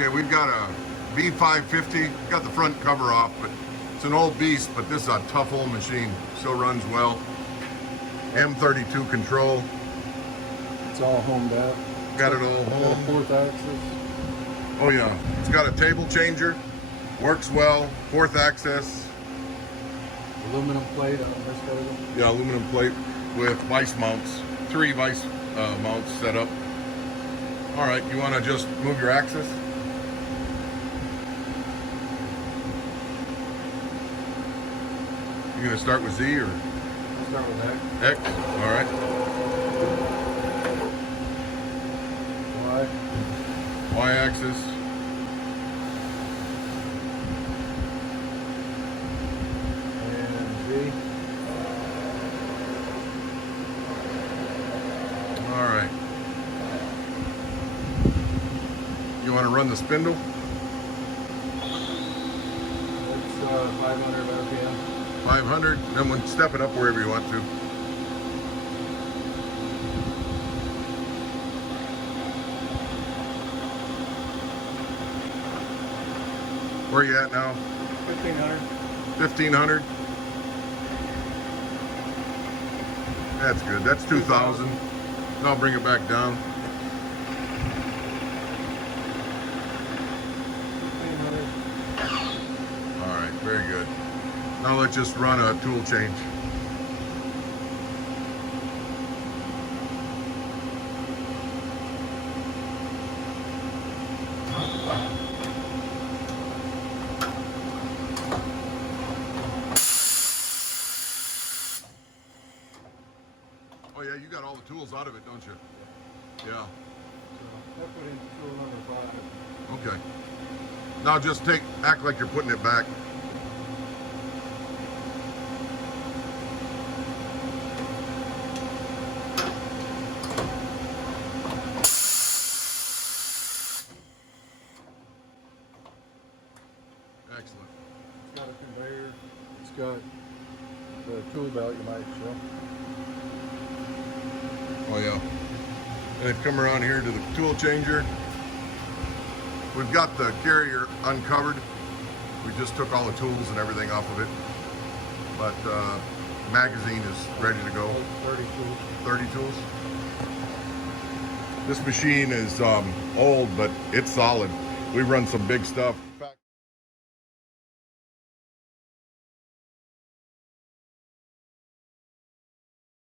Okay, we've got a V-550. Got the front cover off, but it's an old beast, but this is a tough old machine. Still runs well. M32 control. It's all homed out. Got it all home. Got a fourth axis. Oh yeah, it's got a table changer. Works well. Fourth axis. Aluminum plate on this table. Yeah, aluminum plate with vice mounts. 3 vice mounts set up. All right, you want to just move your axis? You gonna start with Z or? I'll start with X. X. All right. Y. Y axis. And Z. All right. You want to run the spindle? It's 500 RPM. 500. Then we'll step it up wherever you want to. Where are you at now? 1500. 1500. That's good. That's 2000. I'll bring it back down. 1500. All right, very good. Now let's just run a tool change. Oh yeah, you got all the tools out of it, don't you? Yeah. So I put in tool number 5. Okay. Now just act like you're putting it back. Excellent. It's got a conveyor. It's got the tool belt you might show. Oh yeah. And then come around here to the tool changer. We've got the carrier uncovered. We just took all the tools and everything off of it. But magazine is ready to go. 30 tools. 30 tools. This machine is old, but it's solid. We run some big stuff.